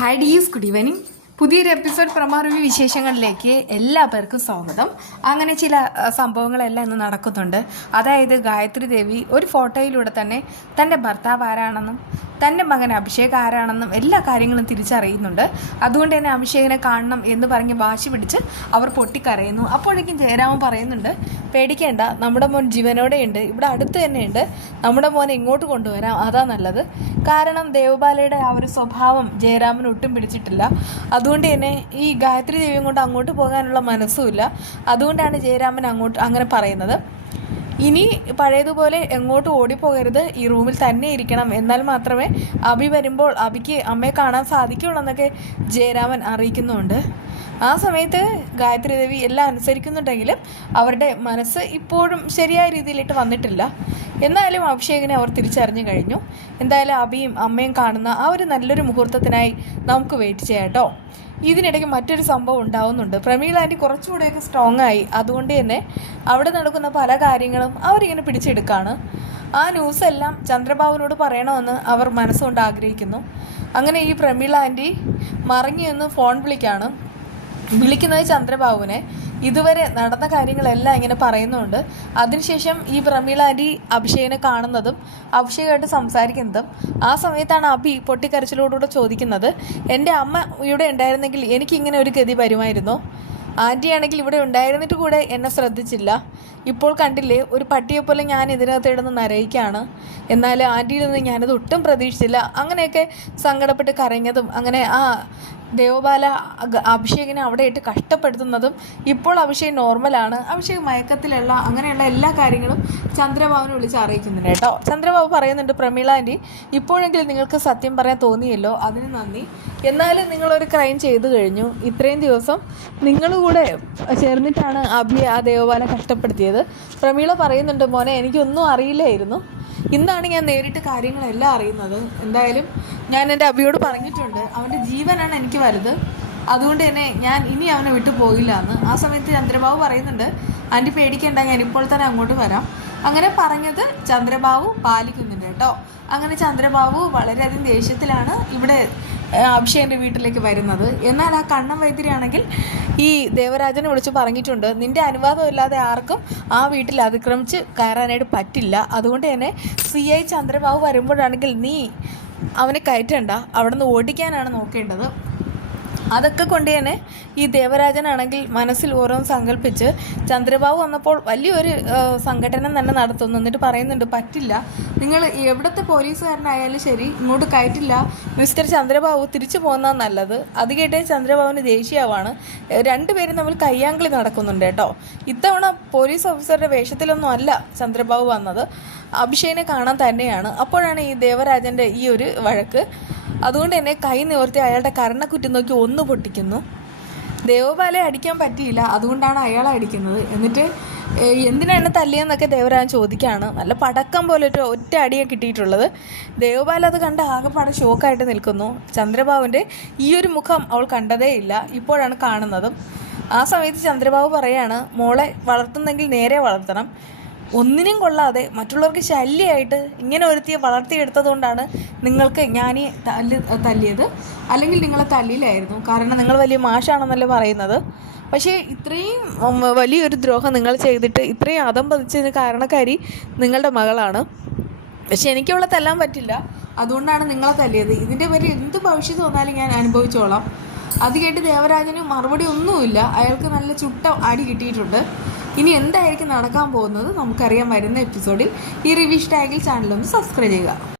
Hi dears good evening പുതിയൊരു episode പ്രമാ വിശേഷങ്ങളിലേക്ക് എല്ലാ പേർക്കും സ്വാഗതം. അങ്ങനെ ചില സംഭവങ്ങളെല്ലാം ഇന്ന് നടക്കുന്നുണ്ട്. അതായത് ഗായത്രി ദേവി ഒരു ഫോട്ടോയിലൂടെ തന്നെ തന്റെ ഭർത്താവ് ആരാണെന്നും തന്റെ മകൻ അഭിഷേക് ആരാണെന്നും എല്ലാ കാര്യങ്ങളും തിരിച്ചറിയുന്നുണ്ട്. അതുകൊണ്ട് തന്നെ അഭിഷേകിനെ കാണണം എന്ന് പറഞ്ഞ് വാശി പിടിച്ച് അവർ പൊട്ടിക്കരയുന്നു. അപ്പോഴേക്കും ജയരാമൻ പറയുന്നുണ്ട് പേടിക്കേണ്ട നമ്മുടെ മോൻ ജീവനോടെ ഉണ്ട് ഇവിടെ അടുത്ത് തന്നെയുണ്ട്. നമ്മുടെ മോനെ ഇങ്ങോട്ട് കൊണ്ടുവരാം. അതാ നല്ലത്. കാരണം ദേവബാലയുടെ ആ ഒരു സ്വഭാവം ജയരാമൻ ഒട്ടും പിടിച്ചിട്ടില്ല. അതുകൊണ്ട് തന്നെ ഈ ഗായത്രി ദേവിയും കൊണ്ട് അങ്ങോട്ട് പോകാനുള്ള മനസ്സുമില്ല അതുകൊണ്ടാണ് ജയരാമൻ അങ്ങോട്ട് അങ്ങനെ പറയുന്നത്. ഇനി പഴയതുപോലെ എങ്ങോട്ടും ഓടിപ്പോകരുത്. ഈ റൂമിൽ തന്നെ ഇരിക്കണം. എന്നാൽ മാത്രമേ അഭി വരുമ്പോൾ അഭിക്ക് അമ്മയെ കാണാൻ സാധിക്കുള്ളൂ എന്നൊക്കെ ജയരാമൻ അറിയിക്കുന്നുണ്ട്. ആ സമയത്ത് ഗായത്രി ദേവി എല്ലാം അനുസരിക്കുന്നുണ്ടെങ്കിലും അവരുടെ മനസ്സ് ഇപ്പോഴും ശരിയായ രീതിയിലിട്ട് വന്നിട്ടില്ല. എന്നാലും അഭിഷേകിനെ അവർ തിരിച്ചറിഞ്ഞു കഴിഞ്ഞു. എന്തായാലും അഭിയും അമ്മയും കാണുന്ന ആ ഒരു നല്ലൊരു മുഹൂർത്തത്തിനായി നമുക്ക് വെയിറ്റ് ചെയ്യാം കേട്ടോ. ഇതിനിടയ്ക്ക് മറ്റൊരു സംഭവം ഉണ്ടാവുന്നുണ്ട്. പ്രമീള ആന്റി കുറച്ചുകൂടെയൊക്കെ സ്ട്രോങ് ആയി. അതുകൊണ്ട് തന്നെ അവിടെ നടക്കുന്ന പല കാര്യങ്ങളും അവരിങ്ങനെ പിടിച്ചെടുക്കുകയാണ് ആ ന്യൂസ് എല്ലാം ചന്ദ്രബാബുവിനോട് പറയണമെന്ന് അവർ മനസ്സുകൊണ്ട് ആഗ്രഹിക്കുന്നു. അങ്ങനെ ഈ പ്രമീള ആന്റി മറങ്ങിയെന്ന് ഫോൺ വിളിക്കാണ്. വിളിക്കുന്നത് ചന്ദ്രബാബുവിനെ. ഇതുവരെ നടന്ന കാര്യങ്ങളെല്ലാം ഇങ്ങനെ പറയുന്നുണ്ട്. അതിനുശേഷം ഈ പ്രമീള അരി അഭിഷേകിനെ കാണുന്നതും അഭിഷേകമായിട്ട് സംസാരിക്കുന്നതും. ആ സമയത്താണ് അഭി പൊട്ടിക്കരച്ചിലോടുകൂടെ ചോദിക്കുന്നത് എന്റെ അമ്മ ഇവിടെ ഉണ്ടായിരുന്നെങ്കിൽ എനിക്കിങ്ങനെ ഒരു ഗതി വരുമായിരുന്നു? ആന്റിയാണെങ്കിൽ ഇവിടെ ഉണ്ടായിരുന്നിട്ട് കൂടെ എന്നെ ശ്രദ്ധിച്ചില്ല. ഇപ്പോൾ കണ്ടില്ലേ ഒരു പട്ടിയെ പോലെ ഞാൻ ഇതിനകത്ത് ഇടുന്ന നരയിക്കാണ്. എന്നാൽ ആന്റിയിൽ നിന്ന് ഞാനത് ഒട്ടും പ്രതീക്ഷിച്ചില്ല. അങ്ങനെയൊക്കെ സങ്കടപ്പെട്ട് കരഞ്ഞതും അങ്ങനെ ആ ദേവബാല അഭിഷേകിനെ അവിടെ ഇട്ട് കഷ്ടപ്പെടുത്തുന്നതും ഇപ്പോൾ അഭിഷേക് നോർമലാണ് അഭിഷേക് മയക്കത്തിലുള്ള അങ്ങനെയുള്ള എല്ലാ കാര്യങ്ങളും ചന്ദ്രബാബുനെ വിളിച്ച് അറിയിക്കുന്നുണ്ട് കേട്ടോ. ചന്ദ്രബാബു പറയുന്നുണ്ട് പ്രമീള ആന്റി ഇപ്പോഴെങ്കിലും നിങ്ങൾക്ക് സത്യം പറയാൻ തോന്നിയല്ലോ? അതിന് നന്ദി. എന്നാലും നിങ്ങളൊരു ക്രൈം ചെയ്തു കഴിഞ്ഞു. ഇത്രയും ദിവസം നിങ്ങൾ കൂടെ ചേർന്നിട്ടാണ് അഭി ആ ദേവബാല കഷ്ടപ്പെടുത്തിയത്. പ്രമീള പറയുന്നുണ്ട് മോനെ എനിക്കൊന്നും അറിയില്ലായിരുന്നു. ഇന്നാണ് ഞാൻ നേരിട്ട് കാര്യങ്ങളെല്ലാം അറിയുന്നത്. എന്തായാലും ഞാൻ എന്റെ അബിയോട് പറഞ്ഞിട്ടുണ്ട്. അവന്റെ ജീവനാണ് എനിക്ക് വലുത്. അതുകൊണ്ട് തന്നെ ഞാൻ ഇനി അവനെ വിട്ടു പോയില്ല എന്ന്. ആ സമയത്ത് ചന്ദ്രബാബു പറയുന്നുണ്ട് ആന്റി പേടിക്കേണ്ട. ഞാൻ ഇപ്പോൾ തന്നെ അങ്ങോട്ട് വരാം. അങ്ങനെ പറഞ്ഞത് ചന്ദ്രബാബു പാലിക്കുന്നുണ്ട്. കേട്ടോ. അങ്ങനെ ചന്ദ്രബാബു വളരെയധികം ദേഷ്യത്തിലാണ് ഇവിടെ അഭിഷേകന്റെ വീട്ടിലേക്ക് വരുന്നത്. എന്നാൽ ആ കണ്ണൻ വൈദ്യരാണെങ്കിൽ ഈ ദേവരാജനെ വിളിച്ച് പറഞ്ഞിട്ടുണ്ട് നിന്റെ അനുവാദം ഇല്ലാതെ ആർക്കും ആ വീട്ടിൽ അതിക്രമിച്ച് കയറാനായിട്ട് പറ്റില്ല. അതുകൊണ്ട് തന്നെ സി ഐ ചന്ദ്രബാബു വരുമ്പോഴാണെങ്കിൽ നീ അവനെ കയറ്റണ്ട. അവിടെ നിന്ന് ഓടിക്കാനാണ് നോക്കേണ്ടത്. അതൊക്കെ കൊണ്ട് തന്നെ ഈ ദേവരാജനാണെങ്കിൽ മനസ്സിൽ ഓരോന്ന് സങ്കല്പിച്ച് ചന്ദ്രബാബു വന്നപ്പോൾ വലിയൊരു സംഘടന തന്നെ നടത്തുന്നു. എന്നിട്ട് പറയുന്നുണ്ട് പറ്റില്ല. നിങ്ങൾ എവിടുത്തെ പോലീസുകാരനായാലും ശരി ഇങ്ങോട്ട് കയറ്റില്ല. മിസ്റ്റർ ചന്ദ്രബാബു തിരിച്ചു പോകുന്നതാണ് നല്ലത്. അത് കേട്ടേ ചന്ദ്രബാബുവിന് ദേഷ്യമാവാണ്. ഏ, രണ്ടുപേരും നമ്മൾ കയ്യാങ്കളി നടക്കുന്നുണ്ട് കേട്ടോ. ഇത്തവണ പോലീസ് ഓഫീസറുടെ വേഷത്തിലൊന്നും അല്ല ചന്ദ്രബാബു വന്നത്. അഭിഷേകിനെ കാണാൻ തന്നെയാണ്. അപ്പോഴാണ് ഈ ദേവരാജന്റെ ഈ ഒരു വഴക്ക്. അതുകൊണ്ട് തന്നെ കൈ നിവർത്തി അയാളുടെ കരണക്കുറ്റി നോക്കി ഒന്ന് പൊട്ടിക്കുന്നു. ദേവബാലയെ അടിക്കാൻ പറ്റിയില്ല. അതുകൊണ്ടാണ് അയാൾ അടിക്കുന്നത്. എന്നിട്ട് എന്തിനാണ് തല്ലിയെന്നൊക്കെ ദേവരാജൻ ചോദിക്കുകയാണ്. നല്ല പടക്കം പോലെ ഒരു ഒറ്റ അടിയാണ് കിട്ടിയിട്ടുള്ളത്. ദേവപാൽ അത് കണ്ട് ആകെപ്പാടെ ഷോക്കായിട്ട് നിൽക്കുന്നു. ചന്ദ്രബാബുവിന്റെ ഈ ഒരു മുഖം അവൾ കണ്ടതേ ഇല്ല. ഇപ്പോഴാണ് കാണുന്നതും. ആ സമയത്ത് ചന്ദ്രബാബു പറയാണ് മോളെ വളർത്തുന്നെങ്കിൽ നേരെ വളർത്തണം. ഒന്നിനും കൊള്ളാതെ മറ്റുള്ളവർക്ക് ശല്യമായിട്ട് ഇങ്ങനെ ഒരുത്തിയെ വളർത്തിയെടുത്തതുകൊണ്ടാണ് നിങ്ങൾക്ക് ഞാൻ ഈ തല്ലി തല്ലിയത്. അല്ലെങ്കിൽ നിങ്ങളെ തല്ലിയിലായിരുന്നു. കാരണം നിങ്ങൾ വലിയ മാഷാണെന്നല്ലേ പറയുന്നത്. പക്ഷേ ഇത്രയും വലിയൊരു ദ്രോഹം നിങ്ങൾ ചെയ്തിട്ട് ഇത്രയും അതം പതിച്ചതിന് കാരണക്കാരി നിങ്ങളുടെ മകളാണ്. പക്ഷെ എനിക്കുള്ള തല്ലാൻ പറ്റില്ല. അതുകൊണ്ടാണ് നിങ്ങളെ തല്ലിയത്. ഇതിന്റെ പേരിൽ എന്ത് ഭവിഷ്യത്ത് വന്നാലും ഞാൻ അനുഭവിച്ചോളാം. അത് കേട്ട് ദേവരാജന് മറുപടി ഒന്നുമില്ല. അയാൾക്ക് നല്ല ചുട്ട അടി കിട്ടിയിട്ടുണ്ട്. ഇനി എന്തായിരിക്കും നടക്കാൻ പോകുന്നത് നമുക്കറിയാൻ വരുന്ന എപ്പിസോഡിൽ ഈ റിവ്യൂ ഇഷ്ടമായെങ്കിൽ ചാനലൊന്ന് സബ്സ്ക്രൈബ് ചെയ്യുക.